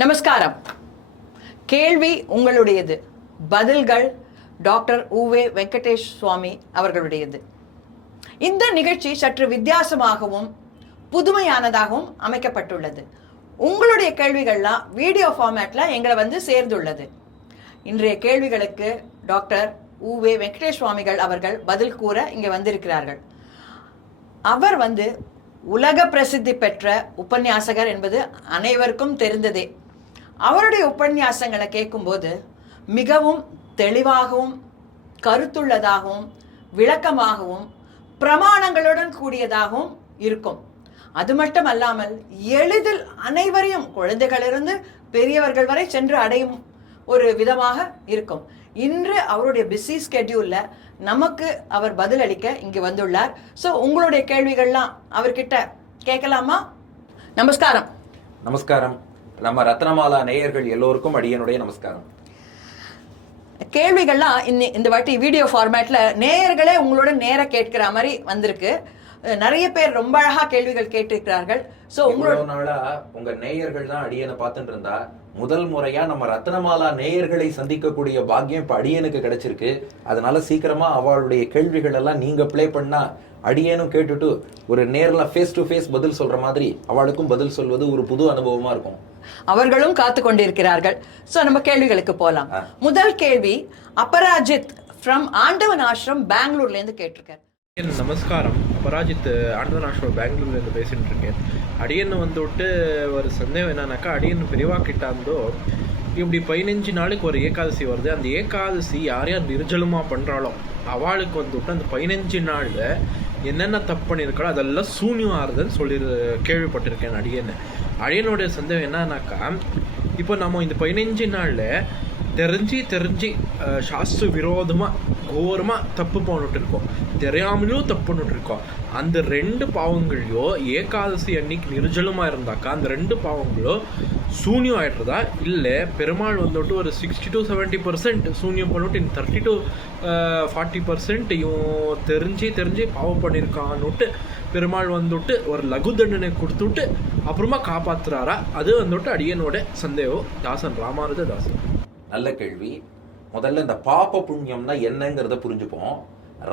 நமஸ்காரம். கேள்வி உங்களுடையது, பதில்கள் டாக்டர் உவே வெங்கடேஷ் சுவாமி அவர்களுடையது. இந்த நிகழ்ச்சி சற்று வித்தியாசமாகவும் புதுமையானதாகவும் அமைக்கப்பட்டுள்ளது. உங்களுடைய கேள்விகள்லாம் வீடியோ ஃபார்மேட்ல எங்களை வந்து சேர்ந்துள்ளது. இன்றைய கேள்விகளுக்கு டாக்டர் உவே வெங்கடேஷ் சுவாமிகள் அவர்கள் பதில் கூற இங்கே வந்திருக்கிறார்கள். அவர் வந்து உலக பிரசித்தி பெற்ற உபன்யாசகர் என்பது அனைவருக்கும் தெரிந்ததே. அவருடைய உபன்யாசங்களை கேட்கும்போது மிகவும் தெளிவாகவும் கருத்துள்ளதாகவும் விளக்கமாகவும் பிரமாணங்களுடன் கூடியதாகவும் இருக்கும். அது மட்டும் அல்லாமல் எளிதில் அனைவரையும், குழந்தைகளிலிருந்து பெரியவர்கள் வரை சென்று அடையும் ஒரு விதமாக இருக்கும். இன்று அவருடைய பிஸி ஸ்கெட்யூல்ல நமக்கு அவர் பதிலளிக்க இங்கு வந்துள்ளார். ஸோ உங்களுடைய கேள்விகள்லாம் அவர்கிட்ட கேட்கலாமா? நமஸ்காரம். நமஸ்காரம். நம்ம ரத்னமாலா நேயர்கள் எல்லோருக்கும் அடியனுடைய நமஸ்காரம். கேள்விகள்லாம் இந்த வாட்டி வீடியோ ஃபார்மேட்ல நேயர்களே உங்களோட நேர கேட்கிற மாதிரி வந்திருக்கு. நிறைய பேர் ரொம்ப அழகா கேள்விகள் கேட்டிருக்கிறார்கள். சோ உங்களோட நாளா உங்க நேயர்கள் தான் அடியனை பார்த்துட்டு இருந்தா, முதல் முறையா நம்ம ரத்னமாலா நேயர்களை சந்திக்கக்கூடிய பாக்கியம் இப்ப அடியனுக்கு கிடைச்சிருக்கு. அதனால சீக்கிரமா அவளுடைய கேள்விகள் எல்லாம் நீங்க பிளே பண்ணா அடியேனும் கேட்டுட்டு ஒரு நேர்ல ஃபேஸ் டு ஃபேஸ் பதில் சொல்ற மாதிரி அவளுக்கும் பதில் சொல்வது ஒரு புது அனுபவமா இருக்கும். அவர்களும் காத்து கொண்டிருக்கிறார்கள். சோ நம்ம கேள்விகளுக்கு போலாம். முதல் கேள்வி அபராஜித் ஃப்ரம் ஆண்டவன் ஆசிரம் பெங்களூர்ல இருந்து கேட்டிருக்காரு. நமஸ்காரம். அபராஜித் ஆண்டவன் ஆசிரம் பெங்களூர்ல இருந்து பேசிட்டு இருக்கேன். அடியன்னு வந்துவிட்டு ஒரு சந்தேகம் என்னன்னாக்கா, அடியன்னு பெரியவா கிட்டாந்தோ இப்படி 15 நாளுக்கு ஒரு ஏகாதசி வருது. அந்த ஏகாதசி யார் யார் நிர்ஜலமா பண்றாளோ அவளுக்கு வந்துவிட்டு அந்த 15 நாள்ல என்னென்ன தப்பு பண்ணியிருக்காளோ அதெல்லாம் சூன்யம் ஆறுதுன்னு சொல்லி கேள்விப்பட்டிருக்கேன். அடியனுடைய சந்தேகம் என்னன்னாக்கா, இப்போ நம்ம இந்த 15 நாள்ல தெரிஞ்சு சாஸ்திர விரோதமாக கோரமாக தப்பு பண்ணிட்டு இருக்கோம், தெரியாமலும் தப்பு பண்ணிட்டு இருக்கோம். அந்த 2 பாவங்களையோ ஏகாதசி அன்னைக்கு நிர்ஜலமாக இருந்தாக்கா அந்த 2 பாவங்களோ சூன்யம் ஆயிடுறதா, இல்லை பெருமாள் வந்துட்டு ஒரு 60 to 70% சூன்யம் பண்ணிட்டு 30 to 40% இவன் தெரிஞ்சு பாவம் பண்ணியிருக்கான்னுட்டு பெருமாள் வந்துட்டு ஒரு லகு தண்டனை கொடுத்துட்டு அப்புறமா காப்பாத்துறாரா? அது வந்துட்டு அடியனோட சந்தேகம். தாசன் ராமானுஜ தாசன். நல்ல கேள்வி. முதல்ல இந்த பாப புண்ணியம்னா என்னங்கிறத புரிஞ்சுப்போம்.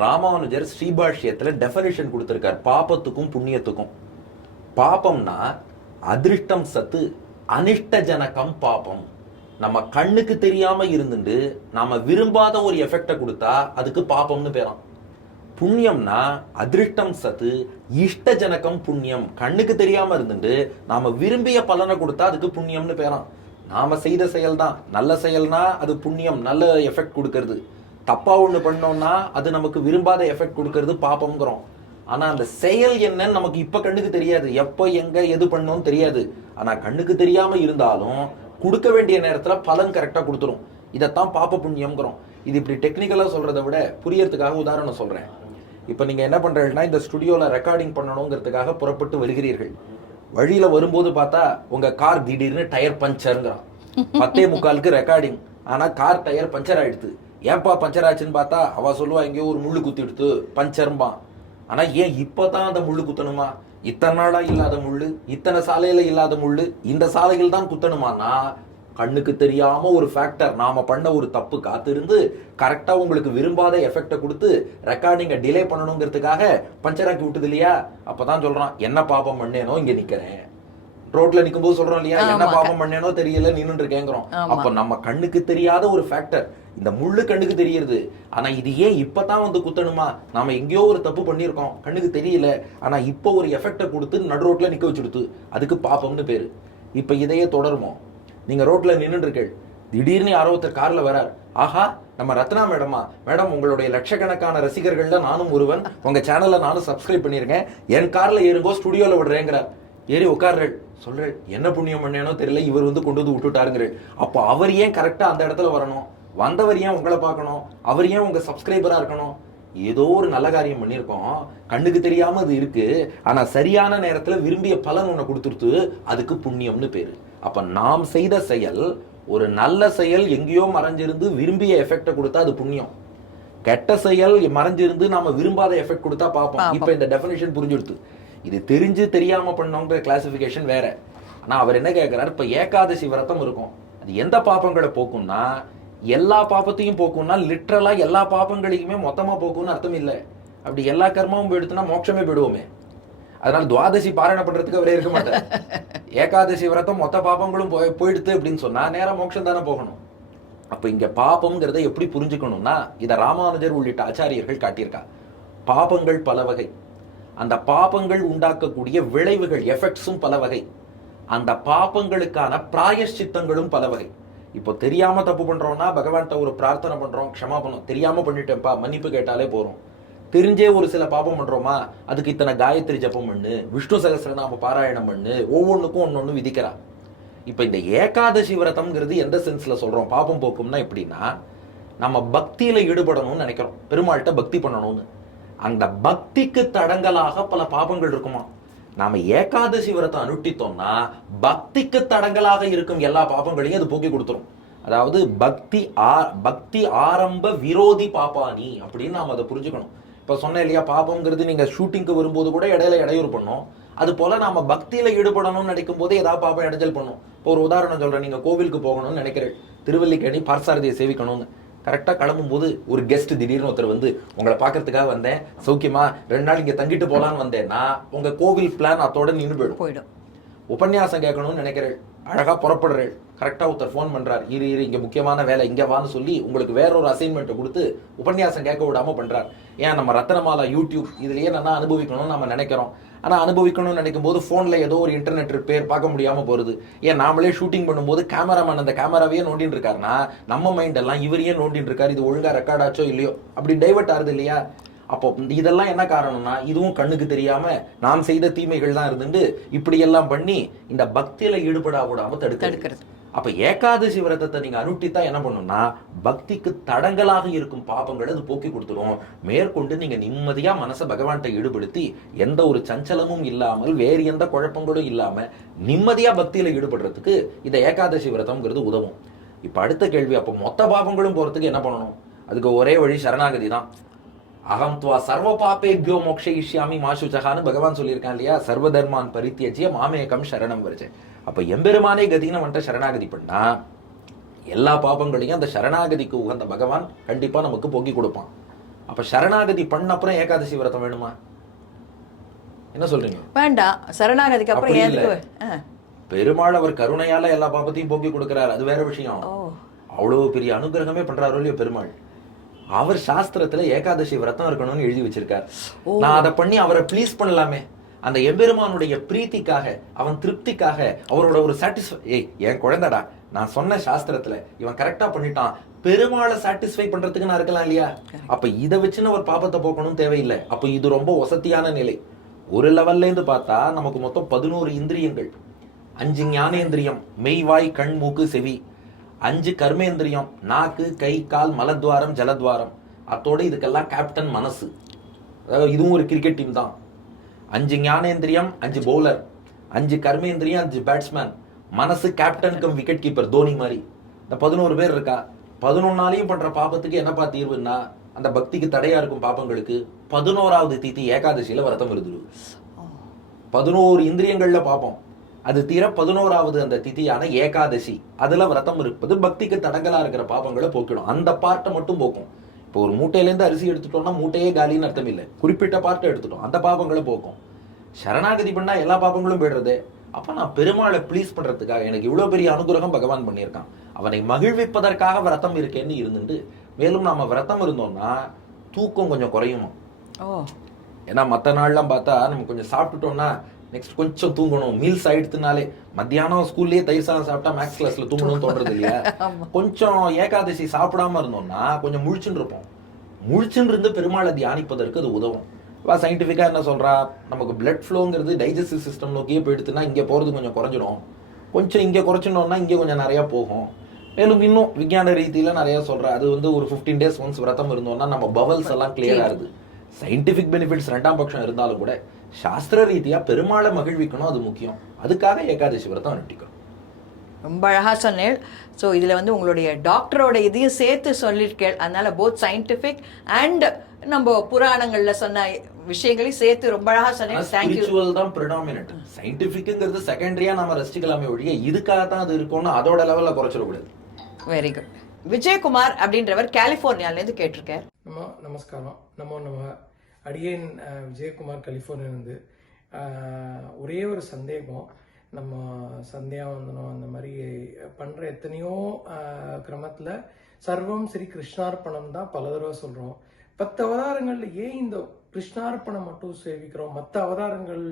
ராமானுஜர் ஸ்ரீபாஷ்யத்துல டெஃபனிஷன் கொடுத்திருக்கார் பாபத்துக்கும் புண்ணியத்துக்கும். பாபம்னா அதிருஷ்டம் சத்து, அனிஷ்ட ஜனகம் பாபம். நம்ம கண்ணுக்கு தெரியாம இருந்துட்டு நாம விரும்பாத ஒரு எஃபெக்டை கொடுத்தா அதுக்கு பாபம்னு பேராம். புண்ணியம்னா அதிருஷ்டம் சத்து, இஷ்ட ஜனகம் புண்ணியம். கண்ணுக்கு தெரியாம இருந்துட்டு நாம விரும்பிய பலனை கொடுத்தா அதுக்கு புண்ணியம்னு பேராம். நாம செய்த செயல் தான் நல்ல செயல்னா அது புண்ணியம், நல்ல எஃபெக்ட் கொடுக்கறது. தப்பா ஒண்ணு பண்ணோம்னா அது நமக்கு விரும்பாத எஃபெக்ட் கொடுக்கறது பாப்பம்ங்கிறோம். ஆனா அந்த செயல் என்னன்னு நமக்கு இப்ப கண்ணுக்கு தெரியாது, எப்ப எங்க எது பண்ணோம்னு தெரியாது. ஆனா கண்ணுக்கு தெரியாம இருந்தாலும் கொடுக்க வேண்டிய நேரத்துல பலன் கரெக்டா கொடுத்துரும். இதைத்தான் பாப்ப புண்ணியம்ங்கிறோம். இது இப்படி டெக்னிக்கலா சொல்றதை விட புரியறதுக்காக உதாரணம் சொல்றேன். இப்ப நீங்க என்ன பண்றீங்கன்னா, இந்த ஸ்டுடியோல ரெக்கார்டிங் பண்ணணுங்கிறதுக்காக புறப்பட்டு வருகிறீர்கள். வழியில வரும்போது பார்த்தா உங்க கார் திடீர்னு டயர் பஞ்சர்ங்கிறான். 10:45 ரெக்கார்டிங், ஆனா கார் டயர் பஞ்சர் ஆயிடுது. ஏன்பா பஞ்சர் ஆச்சுன்னு பார்த்தா அவ சொல்லுவா எங்கேயோ ஒரு முள்ளு குத்தி எடுத்து பஞ்சர்பான். ஆனா ஏன் இப்பதான் அந்த முள்ளு குத்தணுமா? இத்தனை நாளா இல்லாத முள்ளு, இத்தனை சாலையில இல்லாத முள்ளு இந்த சாலைகள் தான் குத்தணுமானா கண்ணுக்கு தெரியாம ஒரு ஃபேக்டர், நாம பண்ண ஒரு தப்பு காத்திருந்து கரெக்டா உங்களுக்கு விரும்பாத எஃபெக்டை கொடுத்து ரெக்கார்டிங்கை டிலே பண்ணணுங்கிறதுக்காக பஞ்சர் ஆக்கி விட்டுது இல்லையா? அப்பதான் சொல்றான் என்ன பாபம் பண்ணேனோ இங்க நிக்கிறேன். ரோட்ல நிக்கும் போது சொல்றோம் இல்லையா, என்ன பாபம் பண்ணேனோ தெரியல நின்னு இருக்கேங்கிறோம். அப்ப நம்ம கண்ணுக்கு தெரியாத ஒரு ஃபேக்டர், இந்த முள்ளு கண்ணுக்கு தெரியுது. ஆனா இது ஏன் இப்பதான் வந்து குத்தணுமா? நாம எங்கேயோ ஒரு தப்பு பண்ணிருக்கோம், கண்ணுக்கு தெரியல. ஆனா இப்போ ஒரு எஃபெக்டை கொடுத்து நடு ரோட்ல நிக்க வச்சுடுத்து, அதுக்கு பாபம்னு பேரு. இப்ப இதையே தொடருமோ, நீங்க ரோட்ல நின்று இருக்கீங்க, திடீர்னு யாரோ ஒருத்தர் கார்ல வரார். ஆஹா, நம்ம ரத்னா மேடமா? மேடம், உங்களுடைய லட்சக்கணக்கான ரசிகர்கள்ல நானும் ஒருவன், உங்க சேனல்ல நானும் சப்ஸ்கிரைப் பண்ணிருக்கேன், என் கார்ல ஏறுங்கோ ஸ்டுடியோல விடுறேங்கிறார். ஏறி உட்கார்றேன், சொல்றேன் என்ன புண்ணியம் பண்ணேனோ தெரியல, இவர் வந்து கொண்டு வந்து விட்டுட்டாருங்கிற. அப்போ அவர் ஏன் கரெக்டா அந்த இடத்துல வரணும்? வந்தவர் ஏன் உங்களை பார்க்கணும்? அவர் ஏன் உங்க சப்ஸ்கிரைபரா இருக்கணும்? ஏதோ ஒரு நல்ல காரியம் பண்ணியிருக்கோம், கண்ணுக்கு தெரியாம அது இருக்கு, ஆனா சரியான நேரத்துல விரும்பிய பலன் ஒண்ணு கொடுத்துருத்து, அதுக்கு புண்ணியம்னு பேரு. அப்ப நாம் செய்த செயல் ஒரு நல்ல செயல், எங்கேயோ மறைஞ்சிருந்து விரும்பிய எஃபெக்டை கொடுத்தா அது புண்ணியம். கெட்ட செயல் மறைஞ்சிருந்து நாம விரும்பாத எஃபெக்ட் கொடுத்தா பார்ப்போம். இப்ப இந்த டெஃபினிஷன் புரிஞ்சுடுத்து. இது தெரிஞ்சு தெரியாம பண்ணோங்கிற கிளாசிபிகேஷன் வேற. ஆனா அவர் என்ன கேட்கிறார், இப்ப ஏகாதசி விரதம் இருக்கும், அது எந்த பாப்பங்களை போக்கும்னா எல்லா பாப்பத்தையும் போக்கும்னா லிட்ரலா எல்லா பாப்பங்களையுமே மொத்தமா போக்கும்னு அர்த்தம் இல்லை. அப்படி எல்லா கர்மாவும் போயிடுத்துனா மோட்சமே போயிடுவோமே. அதனால துவாதசி பாராயணம் பண்றதுக்கு அவரே இருக்க மாட்டார். ஏகாதசி விரதம் மொத்த பாப்பங்களும் போயிடுத்து அப்படின்னு சொன்னா நேரம் மோட்சம் தானே போகணும். அப்ப இங்க பாப்பம்ங்கிறத எப்படி புரிஞ்சுக்கணும்னா இதை ராமானுஜர் உள்ளிட்ட ஆச்சாரியர்கள் காட்டியிருக்கா. பாபங்கள் பல வகை, அந்த பாபங்கள் உண்டாக்கக்கூடிய விளைவுகள் எஃபெக்ட்ஸும் பல வகை, அந்த பாபங்களுக்கான பிராயஷ்சித்தங்களும் பல வகை. இப்போ தெரியாம தப்பு பண்றோம்னா பகவான்கிட்ட ஒரு பிரார்த்தனை பண்றோம், க்ஷமா பண்ணோம், தெரியாம பண்ணிட்டேன்ப்பா மன்னிப்பு கேட்டாலே போறோம். தெரிஞ்சே ஒரு சில பாபம் பண்றோமா, அதுக்கு இத்தனை காயத்ரி ஜபம் பண்ணு, விஷ்ணு சகஸ்ரநாம பாராயணம் பண்ணு, ஒவ்வொன்றுக்கும் ஒன்னொன்னு விதிக்கிறா. இப்ப இந்த ஏகாதசி விரதம்ங்கிறது எந்த சென்ஸ்ல சொல்றோம் பாபம் போக்கும்னா எப்படின்னா, நம்ம பக்தியில ஈடுபடணும்னு நினைக்கிறோம், பெருமாள்கிட்ட பக்தி பண்ணணும்னு. அந்த பக்திக்கு தடங்கலாக பல பாபங்கள் இருக்குமா. நாம ஏகாதசி விரதம் அனுஷ்டித்தோம்னா பக்திக்கு தடங்கலாக இருக்கும் எல்லா பாபங்களையும் அது போக்கி கொடுத்துரும். அதாவது பக்தி ஆரம்ப விரோதி பாப்பானி அப்படின்னு நாம அதை புரிஞ்சுக்கணும். இப்ப சொன்னேன் இல்லையா, பாபம்ங்கிறது நீங்க ஷூட்டிங்க்கு வரும்போது கூட இடையில இடையூறு பண்ணும். அது போல நாம பக்தியில ஈடுபடணும்னு நினைக்கும் போது ஏதாவது பாபம் இடைஞ்சல் பண்ணும். இப்போ ஒரு உதாரணம் சொல்றேன், நீங்க கோவிலுக்கு போகணும்னு நினைக்கிறேன், திருவல்லிக்கேணி பார்சாரதியை சேவிக்கணும்னு கரெக்டாக கிளம்பும் போது ஒரு கெஸ்ட் திடீர்னு ஒருத்தர் வந்து உங்களை பார்க்கறதுக்காக வந்தேன், சௌக்கியமா 2 நாள் இங்கே தங்கிட்டு போகலான்னு வந்தேன்னா உங்க கோவில் பிளான் அதோட நின்று போயிடும். உபன்யாசம் கேட்கணும்னு நினைக்கிறேன், அழகா புறப்படுறேன், கரெக்டாக ஒருத்தர் ஃபோன் பண்றார், இரு இங்கே முக்கியமான வேலை இங்கே வான்னு சொல்லி உங்களுக்கு வேற ஒரு அசைன்மெண்ட்டை கொடுத்து உபன்யாசம் கேட்க விடாம பண்றார். ஏன் நம்ம ரத்னமாலா யூடியூப் இதுலயே நல்லா அனுபவிக்கணும்னு நம்ம நினைக்கிறோம். ஆனால் அனுபவிக்கணும்னு நினைக்கும் போது ஃபோனில் ஏதோ ஒரு இன்டர்நெட் ரிப்பேர் பார்க்க முடியாமல் போகிறது. ஏன் நாமளே ஷூட்டிங் பண்ணும்போது கேமராமேன் அந்த கேமராவையே நோண்டின்னு இருக்காருன்னா நம்ம மைண்ட் எல்லாம் இவரையே நோண்டின்னு இருக்காரு, இது ஒழுங்காக ரெக்கார்ட் ஆச்சோ இல்லையோ அப்படி டைவர்ட் ஆகுது இல்லையா. அப்போ இதெல்லாம் என்ன காரணம்னா இதுவும் கண்ணுக்கு தெரியாம நாம் செய்த தீமைகள் தான் இருந்துட்டு இப்படி எல்லாம் பண்ணி இந்த பக்தியில ஈடுபட விடாம தடுக்கிறது. அப்ப ஏகாதசி விரதத்தை நீங்க அனுஷ்டித்தா என்ன பண்ணும்னா பக்திக்கு தடங்கலாக இருக்கும் பாபங்களை அது போக்கி கொடுத்துரும். மேற்கொண்டு நீங்க நிம்மதியா மனசை பகவான்கிட்ட ஈடுபடுத்தி எந்த ஒரு சஞ்சலமும் இல்லாமல் வேறு எந்த குழப்பங்களும் இல்லாம நிம்மதியா பக்தியில ஈடுபடுறதுக்கு இந்த ஏகாதசி விரதம்ங்கிறது உதவும். இப்ப அடுத்த கேள்வி, அப்போ மொத்த பாபங்களும் போறதுக்கு என்ன பண்ணணும்? அதுக்கு ஒரே வழி சரணாகதி தான். அகம் துவா சர்வ பாபேபியோ மோக்ஷயிஷ்யாமி மாசுச்சகான்னு பகவான் சொல்லியிருக்கான் இல்லையா, சர்வ தர்மான் பரித்தியஜ்ய மாமேகம் சரணம் வருது. அப்ப எம்பெருமானே கதின்னு வந்துட்டு சரணாகதி பண்ணா எல்லா பாபங்களையும் அந்த சரணாகதிக்கு உகந்த பகவான் கண்டிப்பா நமக்கு போக்கி கொடுப்பான். அப்ப சரணாகதி பண்ண அப்புறம் ஏகாதசி விரதம் வேணுமா? என்ன சொல்றீங்க? வேண்டாம், சரணாகதிக்கு அப்புறம் பெருமாள் அவர் கருணையால எல்லா பாபத்தையும் போக்கி கொடுக்கிறார், அது வேற விஷயம். அவ்வளவு பெரிய அனுகிரகமே பண்றாரோ இல்லையோ பெருமாள், அவர் சாஸ்திரத்துல ஏகாதசி விரதம் இருக்கணும்னு எழுதி வச்சிருக்கார். நான் அதை பண்ணி அவரை ப்ளீஸ் பண்ணலாமே, அந்த எம்பெருமானுடைய பிரீத்திக்காக அவன் திருப்திக்காக அவரோட ஒரு சாட்டிஸ்ஃபை, என் குழந்தைடா நான் சொன்ன சாஸ்திரத்துல இவன் கரெக்டா பண்ணிட்டான், பெருமாளை சாட்டிஸ்ஃபை பண்றதுக்கு நான் இருக்கலாம் இல்லையா. அப்ப இதை வச்சுன்னு ஒரு பாபத்தை போக்கணும் தேவையில்லை. அப்ப இது ரொம்ப வசதியான நிலை. ஒரு லெவல்ல இருந்து பார்த்தா நமக்கு மொத்தம் 11 இந்திரியங்கள், 5 ஞானேந்திரியம் மெய் வாய் கண் மூக்கு செவி, 5 கர்மேந்திரியம் நாக்கு கை கால் மலத்வாரம் ஜலத்வாரம், அத்தோட இதுக்கெல்லாம் கேப்டன் மனசு. அதாவது இதுவும் ஒரு கிரிக்கெட் டீம் தான். 5 ஞானேந்திரியம் 5 பவுலர், 5 கர்மேந்திரியம் 5 பேட்ஸ்மேன், மனசு captain come wicket keeper Dhoni மாதிரி. இந்த 11 பேர் இருக்கா. 11 பண்ற பாபத்துக்கு என்னப்பா தீர்வுன்னா அந்த பக்திக்கு தடையா இருக்கும் பாபங்களுக்கு 11வது திதி ஏகாதசியில விரதம் இருந்துரு. 11 இந்திரியங்கள்ல பாப்போம், அது தீர 11வது அந்த திதியான ஏகாதசி அதுல விரதம் இருப்பது பக்திக்கு தடங்கலா இருக்கிற பாபங்களை போக்கிடும். அந்த பார்ட்டை மட்டும் போக்கும். இப்போ ஒரு மூட்டையிலேருந்து அரிசி எடுத்துட்டோம்னா மூட்டையே காலின்னு அர்த்தம் இல்லை, குறிப்பிட்ட பார்ட்டை எடுத்துட்டோம், அந்த பாபங்களை போக்கும். சரணாகதி பண்ணா எல்லா பாபங்களும் போயிடுறது. அப்ப நான் பெருமாளை ப்ளீஸ் பண்றதுக்காக எனக்கு இவ்வளவு பெரிய அனுகிரகம் பகவான் பண்ணியிருக்கான், அவனை மகிழ்விப்பதற்காக விரதம் இருக்கேன்னு இருந்துட்டு, மேலும் நாம விரதம் இருந்தோம்னா தூக்கம் கொஞ்சம் குறையுமா. ஏன்னா மற்ற நாள்லாம் பார்த்தா நம்ம கொஞ்சம் சாப்பிட்டுட்டோம்னா நெக்ஸ்ட் கொஞ்சம் தூங்கணும், மீல்ஸ் ஆயிடுத்துனாலே தியானம் ஸ்கூல்லயே தயிர் சாதம் சாப்பிட்டா மேக்ஸ் கிளாஸ்ல தூங்கணும்னு தோன்றது இல்லையா. கொஞ்சம் ஏகாதசி சாப்பிடாம இருந்தோம்னா கொஞ்சம் முழிச்சுன்னு இருப்போம். முழிச்சுன்னு இருந்து பெருமாளை தியானிப்பதற்கு அது உதவும். சயின்டிஃபிக்கா என்ன சொல்றா, நமக்கு பிளட் ஃப்ளோங்கிறது டைஜஸ்டிவ் சிஸ்டம் நோக்கியே போயிடுச்சுன்னா இங்க போறது கொஞ்சம் குறைஞ்சிடும், கொஞ்சம் இங்க குறைச்சிட்டோம்னா இங்கே கொஞ்சம் நிறைய போகும். மேலும் இன்னும் விஞ்ஞான ரீதியில நிறைய சொல்றா, அது ஒரு 15 days ஒன்ஸ் விரதம் இருந்தோம்னா நம்ம பவல்ஸ் எல்லாம் கிளியர் ஆகுது. சயின்டிபிக் பெனிஃபிட்ஸ் 2ஆம் பட்சம் இருந்தாலும் கூட சாஸ்திர ரீதியா பெருமாளை மகிழ்விக்கணும், அது முக்கியம். அதுக்காக ஏகாதசி விரதம் அனுஷ்டிக்கணும். ரொம்ப அழகா சொன்னேன். ஸோ இதுல உங்களுடைய டாக்டரோட இதையும் சேர்த்து சொல்லியிருக்கேள். அதனால போத் சயின்டிஃபிக் அண்ட் நம்ம புராணங்கள்ல சொன்ன விஷயங்களையும் சேர்த்து ரொம்ப அழகா சொன்னீங்க. தேங்க்யூ. ஸ்பிரிச்சுவல் தான் predominant. சயின்டிபிக்ங்கிறது செகண்டரியா நாம ரசிக்கலாமே ஒழிய இதுக்காக தான் அது இருக்கும்னு அதோட லெவல்ல குறைச்சிடக்கூடாது. Very good. விஜயகுமார் அப்படின்றவர் கலிபோர்னியால இருந்து கேட்டிருக்கார். நமஸ்காரம். நம்ம அடியேன் விஜயகுமார் கலிஃபோர்னியிலிருந்து. ஒரே ஒரு சந்தேகம். நம்ம சந்தியாவந்தனம் அந்த மாதிரி பண்ற எத்தனையோ கிரமத்துல சர்வம் ஸ்ரீ கிருஷ்ணார்ப்பணம் தான் பல தடவை சொல்றோம். 10 அவதாரங்கள்ல ஏன் இந்த கிருஷ்ணார்ப்பணம் மட்டும் சேவிக்கிறோம், மற்ற அவதாரங்கள்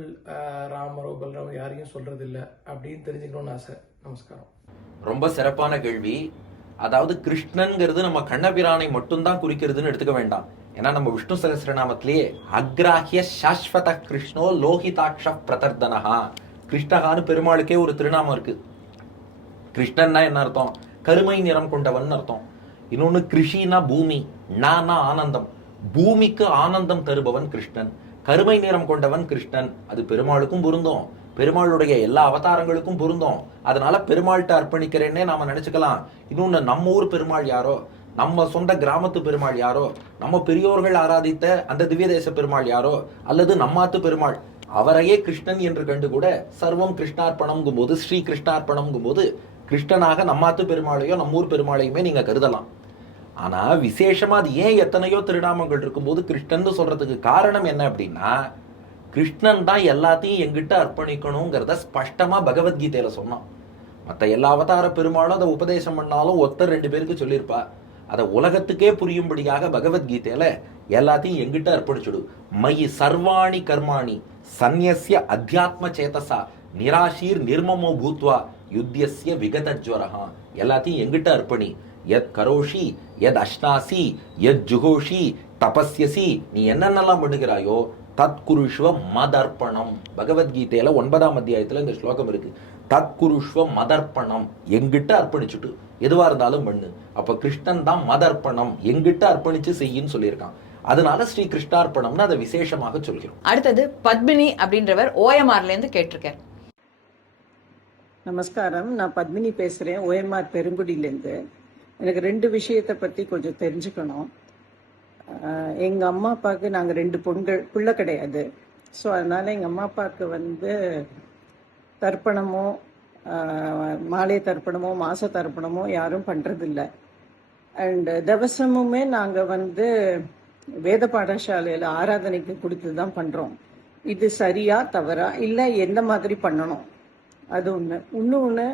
ராமரோ பலராமோ யாரையும் சொல்றது இல்லை அப்படின்னு தெரிஞ்சுக்கணும்னு ஆசை. நமஸ்காரம். ரொம்ப சிறப்பான கேள்வி. அதாவது கிருஷ்ணன்கிறது நம்ம கண்ணபிரானை மட்டும்தான் குறிக்கிறதுன்னு எடுத்துக்க வேண்டாம். ஏன்னா நம்ம விஷ்ணு சகஸ்ரநாமத்திலேயே அக்ராஹ்ய சாஸ்வத கிருஷ்ணோ லோகிதாட்ச பிரதர்தனஹா, கிருஷ்ணகான்னு பெருமாளுக்கே ஒரு திருநாமம் இருக்கு. கிருஷ்ணன்னா என்ன அர்த்தம்? கருமை நிறம் கொண்டவன் அர்த்தம். இன்னொன்னு கிருஷினா பூமி, நானா ஆனந்தம், பூமிக்கு ஆனந்தம் தருபவன் கிருஷ்ணன். கருமை நிறம் கொண்டவன் கிருஷ்ணன். அது பெருமாளுக்கும் பொருந்தும், பெருமாளுடைய எல்லா அவதாரங்களுக்கும் பொருந்தும். அதனால பெருமாள்கிட்ட அர்ப்பணிக்கிறேன்னே நாம நினைச்சுக்கலாம். இன்னொன்னு நம்ம ஊர் பெருமாள் யாரோ, நம்ம சொந்த கிராமத்து பெருமாள் யாரோ, நம்ம பெரியோர்கள் ஆராதித்த அந்த திவ்ய தேச பெருமாள் யாரோ, அல்லது நம்மாத்து பெருமாள் அவரையே கிருஷ்ணன் என்று கண்டு கூட சர்வம் கிருஷ்ணார்ப்பணம்ங்கும் போது, ஸ்ரீ கிருஷ்ணார்ப்பணம்ங்கும் போது கிருஷ்ணனாக நம்மாத்து பெருமாளையோ நம்மூர் பெருமாளையுமே நீங்க கருதலாம். ஆனா விசேஷமா அது ஏன் எத்தனையோ திருநாமங்கள் இருக்கும்போது கிருஷ்ணன் சொல்றதுக்கு காரணம் என்ன அப்படின்னா, கிருஷ்ணன் தான் எல்லாத்தையும் எங்கிட்ட அர்ப்பணிக்கணுங்கிறத ஸ்பஷ்டமா பகவத்கீதையில சொன்னான். மற்ற எல்லா அவதார பெருமாளும் அதை உபதேசம் பண்ணாலும் ஒருத்தர் 2 பேருக்கு சொல்லியிருப்பா. அதை உலகத்துக்கே புரியும்படியாக பகவத்கீதையில எல்லாத்தையும் எங்கிட்ட அர்ப்பணிச்சுடு. மயி சர்வாணி கர்மாணி சந்நியஸ்ய அத்தியாத்ம சேதசா நிராஷீர் நிர்மமோ பூத்வா யுத்தியஸ்ய விகதஜ்வரஹா. எல்லாத்தையும் எங்கிட்ட அர்ப்பணி. யத் கரோஷி யத் அஷ்னாசி யத் ஜுகோஷி தபஸ்யசி, நீ என்னென்னலாம் பண்ணுகிறாயோ தத்குருஷ்வ மதர்ப்பணம். பகவத்கீதையில 9ஆம் அத்தியாயத்துல இந்த ஸ்லோகம் இருக்கு. தத்குருஷ்வ மதர்ப்பணம், எங்கிட்ட அர்ப்பணிச்சுட்டு எதுவா இருந்தாலும் பண்ணு. அப்ப கிருஷ்ணன் தான் மதர்ப்பணம், எங்கிட்ட அர்ப்பணிச்சு செய்யின்னு சொல்லியிருக்கான். அதனால ஸ்ரீ கிருஷ்ணார்ப்பணம்னு அதை விசேஷமாக சொல்கிறோம். அடுத்தது பத்மினி அப்படின்றவர் ஓஎம்ஆர்ல இருந்து கேட்டிருக்கார். நமஸ்காரம். நான் பத்மினி பேசுறேன், ஓஎம்ஆர் பெருங்குடியிலேருந்து. எனக்கு 2 விஷயத்தை பத்தி கொஞ்சம் தெரிஞ்சுக்கணும். எங்க அம்மா அப்பாவுக்கு நாங்க 2 பிள்ளை கிடையாது. ஸோ அதனால எங்க அம்மா அப்பாவுக்கு தர்ப்பணமோ மாலை தர்ப்பணமோ மாச தர்ப்பணமோ யாரும் பண்றதில்ல. அண்ட் தவசமுமே நாங்க வேத பாடசாலையில ஆராதனைக்கு கொடுத்து தான் பண்றோம். இது சரியா தவறா, இல்லை எந்த மாதிரி பண்ணணும்? அது ஒண்ணு. இன்னொன்னு,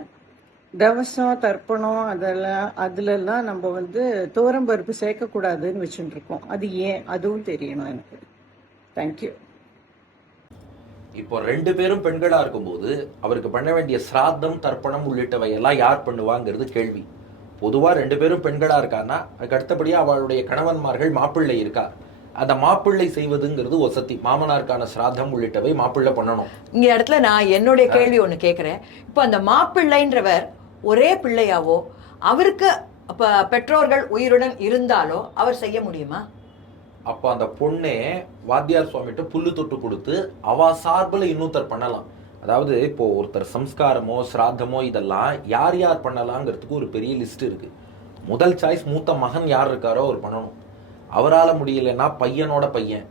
தவசம் தர்ப்பணம் அதுலலாம் நம்ம தோரம்பருப்பு சேர்க்கக்கூடாதுன்னு வச்சுட்டு இருக்கோம். அது ஏன், அதுவும் தெரியணும் எனக்கு. தேங்க்யூ. இப்போ 2 பேரும் பெண்களா இருக்கும்போது அவருக்கு பண்ண வேண்டிய சிராத்தம் தர்ப்பணம் உள்ளிட்டவை எல்லாம் யார் பண்ணுவாங்கிறது கேள்வி. பொதுவா 2 பேரும் பெண்களா இருக்கான்னா அதுக்கு அடுத்தபடியா அவளுடைய கணவன்மார்கள் மாப்பிள்ளை இருக்கா, அந்த மாப்பிள்ளை செய்வதுங்கிறது வசதி. மாமனாருக்கான சிராத்தம் உள்ளிட்டவை மாப்பிள்ளை பண்ணணும். இங்க இடத்துல நான் என்னுடைய கேள்வி ஒண்ணு கேட்கிறேன். இப்போ அந்த மாப்பிள்ளைன்றவர் ஒரே பிள்ளையாவோ அவருக்கு பெற்றோர்கள் உயிருடன் இருந்தாலோ அவர் செய்ய முடியுமா? அப்ப அந்த பொண்ணே வாத்தியார் சுவாமிகிட்ட புல்லு தொட்டு கொடுத்து அவ சார்பில் இன்னொருத்தர் பண்ணலாம். அதாவது இப்போ ஒருத்தர் சம்ஸ்காரமோ சிராத்தமோ இதெல்லாம் யார் யார் பண்ணலாங்கிறதுக்கு ஒரு பெரிய லிஸ்ட் இருக்கு. முதல் சாய்ஸ் மூத்த மகன் யார் இருக்காரோ அவர் பண்ணணும். அவரால் முடியலைன்னா பையனோட பையன்,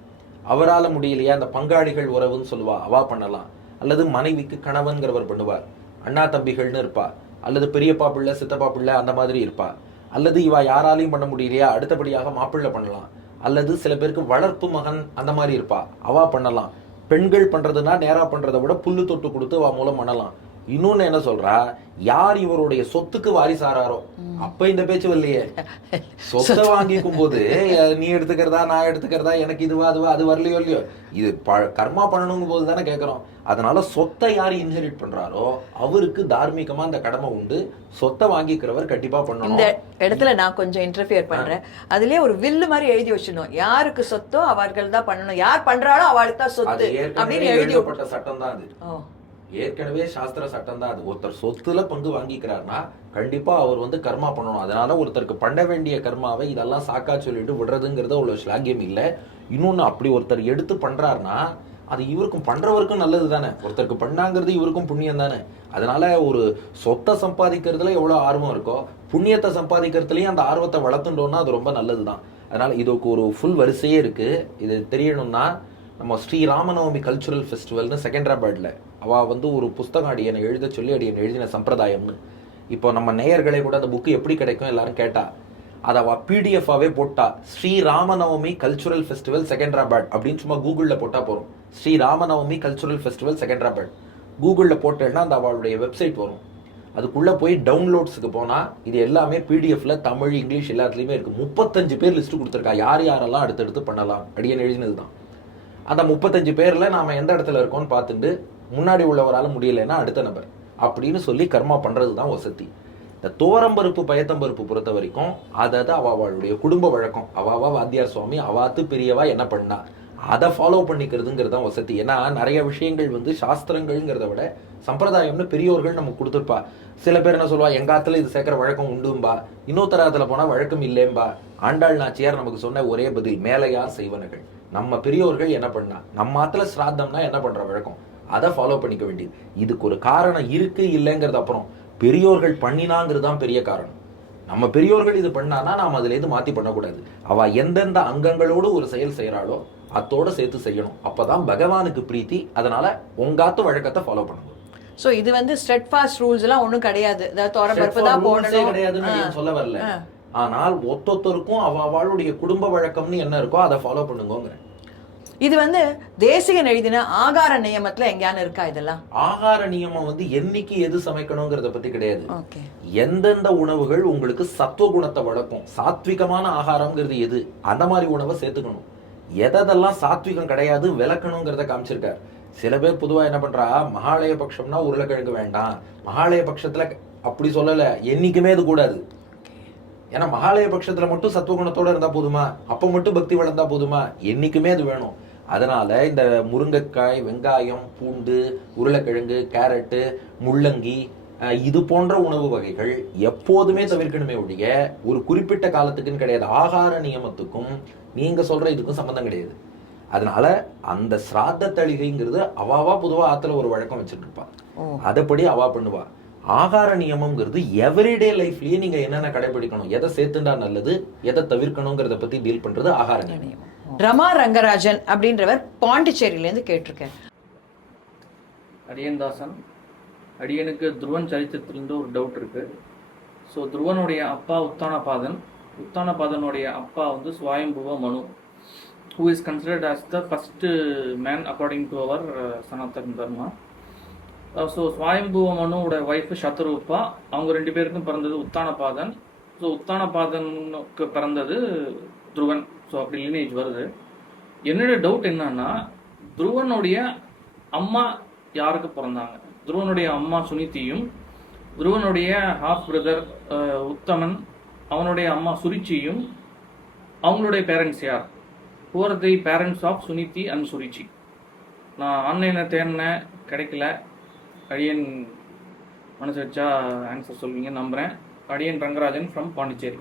அவரால் முடியலையா அந்த பங்காளிகள் உறவுன்னு சொல்லுவா அவா பண்ணலாம். அல்லது மனைவிக்கு கணவன்கிறவர் பண்ணுவார். அண்ணா தம்பிகள்னு இருப்பா, அல்லது பெரியப்பா பிள்ளை சித்தப்பா பிள்ளை அந்த மாதிரி இருப்பா. அல்லது இவா யாராலையும் பண்ண முடியலையா அடுத்தபடியாக மாப்பிள்ளை பண்ணலாம். அல்லது சில பேருக்கு வளர்ப்பு மகன் அந்த மாதிரி இருப்பா, அவா பண்ணலாம். பெண்கள் பண்றதுன்னா நேரா பண்றதை விட புல்லு தொட்டு கொடுத்து அவ மூலம் பண்ணலாம். இன்னொன்னு என்ன சொல்றா, யார் இவருடைய சொத்துக்கு வாரிசாரோ அப்ப இந்த பேச்சு வரலையே. சொத்தை வாங்கிக்கும் போது நீ எடுத்துக்கிறதா நான் எடுத்துக்கிறதா, எனக்கு இதுவா அதுவா, அது வரலையோ இல்லையோ, இது கர்மா பண்ணணுங்கும் போது தானே கேட்கறோம். அதனால சொத்தை யார் இன்ஹெரிட் பண்றாரோ அவருக்கு தார்மீகமா அந்த கடமை உண்டு. சொத்தை வாங்கிக்கிறவர் கண்டிப்பா பண்ணணும். இந்த இடத்துல நான் கொஞ்சம் இன்டர்ஃபியர் பண்றேன். அதுலயே ஒரு வில்லு மாதிரி எழுதி வச்சிடணும், யாருக்கு சொத்தோ அவர்கள் தான் பண்ணணும், யார் பண்றாளோ அவளுக்கு தான் சொத்து அப்படின்னு எழுதிப்பட்ட சட்டம் தான் அது. ஏற்கனவே சாஸ்திர சட்டம் தான் அது. ஒருத்தர் சொத்துல பங்கு வாங்கிக்கிறார்னா கண்டிப்பா அவர் கர்மா பண்ணணும். அதனால ஒருத்தருக்கு பண்ண வேண்டிய கர்மாவை இதெல்லாம் சாக்கா சொல்லிட்டு விடுறதுங்கிறது அவ்வளவு ஸ்லாகியம் இல்லை. இன்னொன்னு, அப்படி ஒருத்தர் எடுத்து பண்றாருன்னா அது இவருக்கும் பண்றவருக்கும் நல்லது தானே. ஒருத்தருக்கு பண்ணாங்கிறது இவருக்கும் புண்ணியம் தானே. அதனால ஒரு சொத்தை சம்பாதிக்கிறதுல எவ்வளவு ஆர்வம் இருக்கோ புண்ணியத்தை சம்பாதிக்கிறதுலயும் அந்த ஆர்வத்தை வளர்த்துட்டோம்னா அது ரொம்ப நல்லதுதான். அதனால இதுக்கு ஒரு ஃபுல் வரிசையே இருக்கு. இது தெரியணும்னா நம்ம ஸ்ரீராமநவமி கல்ச்சுரல் ஃபெஸ்டிவல்னு செகண்டராபாடில் அவள் வந்து ஒரு புஸ்தகம் அடியனை எழுத சொல்லி அடியன் எழுதின சம்பிரதாயம்னு. இப்போ நம்ம நேயர்களே கூட அந்த புக்கு எப்படி கிடைக்கும் எல்லாரும் கேட்டா, அதை அவள் பிடிஎஃபாகவே போட்டா. ஸ்ரீராமநவமி கல்ச்சுரல் ஃபெஸ்டிவல் செகண்டராபாட் அப்படின்னு சும்மா கூகுளில் போட்டால் போகிறோம். ஸ்ரீராமநவமி கல்ச்சுரல் ஃபெஸ்டிவல் செகண்டராபாட் கூகுளில் போட்டேன்னா அந்த அவளுடைய வெப்சைட் வரும். அதுக்குள்ளே போய் டவுன்லோட்ஸுக்கு போனால் இது எல்லாமே பிடிஎஃப்ல தமிழ் இங்கிலீஷ் எல்லாத்துலேயுமே இருக்குது. 35 பேர் லிஸ்ட்டு கொடுத்துருக்கா, யார் யாரெல்லாம் அடுத்தடுத்து பண்ணலாம் அடியன் எழுதினது தான். அந்த 35 பேரில் நாம் எந்த இடத்துல இருக்கோம்னு பார்த்துட்டு முன்னாடி உள்ளவரால் முடியலைன்னா அடுத்த நபர் அப்படின்னு சொல்லி கர்மா பண்ணுறது தான் வசதி. இந்த தோரம்பருப்பு பயத்தம்பருப்பு பொறுத்த வரைக்கும் அதாவது அவளுடைய குடும்ப வழக்கம், அவாவா வாத்தியார் சுவாமி அவாத்து பெரியவா என்ன பண்ணா அதை ஃபாலோ பண்ணிக்கிறதுங்கிறது தான் வசதி. ஏன்னா நிறைய விஷயங்கள் வந்து சாஸ்திரங்கள்ங்கிறத விட சம்பிரதாயம்னு பெரியோர்கள் நமக்கு கொடுத்துருப்பா. சில பேர் என்ன சொல்லுவா, எங்க ஆத்துல இது சேர்க்கிற வழக்கம் உண்டும்பா, இன்னொருத்தராத்துல போனா வழக்கம் இல்லேம்பா. ஆண்டாள் நாச்சியார் நமக்கு சொன்ன ஒரே பதில், மேலையார் செய்வனர்கள். நம்ம பெரியோர்கள் என்ன பண்ணா, நம்ம ஆத்துல சிராத்தம்னா என்ன பண்ற வழக்கம், அதை ஃபாலோ பண்ணிக்க வேண்டியது. இதுக்கு ஒரு காரணம் இருக்கு இல்லைங்கிறது அப்புறம், பெரியோர்கள் பண்ணினாங்கிறது தான் பெரிய காரணம். நம்ம பெரியோர்கள் இது பண்ணானா நாம் அதுல இருந்து மாத்தி பண்ணக்கூடாது. அவ எந்தெந்த அங்கங்களோடு ஒரு செயல் செய்யறாளோ அத்தோட சேர்த்து செய்யணும். அப்பதான் பகவானுக்கு பிரீத்தி. அதனால உங்காத்து வழக்கத்தை ஃபாலோ பண்ணணும். சோ இது வந்து ஸ்ட்ரெட் ஃபாஸ்ட் ரூல்ஸ் எல்லாம் ஒண்ணும் கிடையாது. அதாவது தோரம்பருப்பு தான் போடணும் கிடையாதுன்னு சொல்ல வரல. ஆனால் ஒத்தொத்தருக்கும் அவளுடைய குடும்ப வழக்கம்னு என்ன இருக்கோ அதை ஃபாலோ பண்ணுங்க. இது வந்து தேசிகன் எழுதின ஆகார நியமத்துல எங்கேயானு இருக்கா இதெல்லாம்? ஆகார நியமம் வந்து என்னைக்கு எது சமைக்கணுங்கிறத பத்தி கிடையாது. எந்தெந்த உணவுகள் உங்களுக்கு சத்துவ குணத்தை வளர்க்கும், சாத்விகமான ஆகாரம்ங்கிறது எது, அந்த மாதிரி உணவை சேர்த்துக்கணும். எதெல்லாம் சாத்விகம் கிடையாது விளக்கணுங்கிறத காமிச்சிருக்காரு. சில பேர் பொதுவா என்ன பண்றா, மகாலய பட்சம்னா உருளைக்கிழங்கு வேண்டாம், மகாலய பட்சத்துல அப்படி சொல்லல, என்னைக்குமே அது கூடாது. ஏன்னா மகாலய பட்சத்துல மட்டும் சத்துவகுணத்தோட இருந்தா போதுமா, அப்ப மட்டும் பக்தி வளர்ந்தா போதுமா, என்னைக்குமே அது வேணும். அதனால இந்த முருங்கைக்காய், வெங்காயம், பூண்டு, உருளைக்கிழங்கு, கேரட்டு, முள்ளங்கி இது போன்ற உணவு வகைகள் எப்போதுமே தவிர்க்கணுமே ஒழிய ஒரு குறிப்பிட்ட காலத்துக்குன்னு கிடையாது. ஆகார நியமத்துக்கும் நீங்க சொல்ற இதுக்கும் சம்பந்தம் கிடையாது. அதனால அந்த சிராத்த தளிகைங்கிறது அவாவா பொதுவா ஆத்துல ஒரு வழக்கம் வச்சுட்டு இருப்பா, அதப்படி அவா பண்ணுவா. ஆகார நியமம்ங்கிறது எவ்ரிடே லைஃப்லயே நீங்க என்னென்ன கடைபிடிக்கணும், எதை சேர்த்துண்டா நல்லது, எதை தவிர்க்கணுங்கிறத பத்தி டீல் பண்றது ஆகார நியமம். ரமா ரங்கராஜன் அப்படின்றவர் பாண்டிச்சேரியில இருந்து கேட்டிருக்கேன். அடியன் தாசன், அடியனுக்கு துருவன் சரித்திரத்திலிருந்து ஒரு டவுட் இருக்கு. ஸோ துருவனுடைய அப்பா உத்தானபாதன், உத்தானபாதனுடைய அப்பா வந்து ஸ்வயம்புவ மனு, who is considered as the first man according to our Sanatana Dharma. So ஸ்வயம்புவ மனுவோட ஒய்ஃபு சத்ருப்பா, அவங்க 2 பேருக்கும் பிறந்தது உத்தானபாதன். ஸோ உத்தானபாதனுக்கு பிறந்தது துருவன். ஸோ அப்படி லினேஜ் வருது. என்னோட டவுட் என்னன்னா, துருவனுடைய அம்மா யாருக்கு பிறந்தாங்க? துருவனுடைய அம்மா சுனிதியும், துருவனுடைய ஹாஃப் பிரதர் உத்தமன், அவனுடைய அம்மா சுரிச்சியும், அவங்களுடைய பேரண்ட்ஸ் யார்? who are the parents of Suniti and Surichi? நான் ஆன்லைனில் தேடினேன், கிடைக்கல. அடியன் மனசு வச்சா ஆன்சர் சொல்வீங்க நம்புகிறேன். அடியன் ரங்கராஜன் ஃப்ரம் பாண்டிச்சேரி.